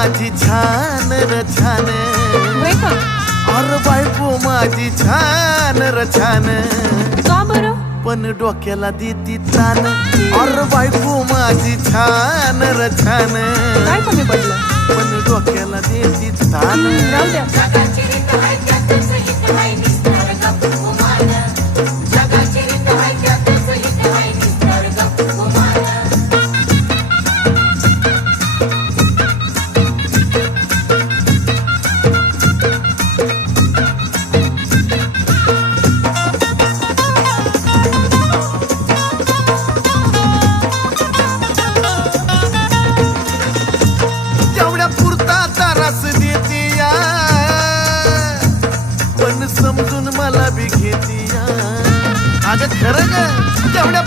माझी छान र छान, होय का? अरे बायको माझी छान र छान, का बरं? पण डोक्याला देती तान. अरे बायको माझी छान र छान, काय कमी पडलं? पण डोक्याला देती तान. राहू द्या. तेवढ्या पुरता त्रास देती या, पण समजून मला बी घेती या. अगं खरं ग, तेवढ्या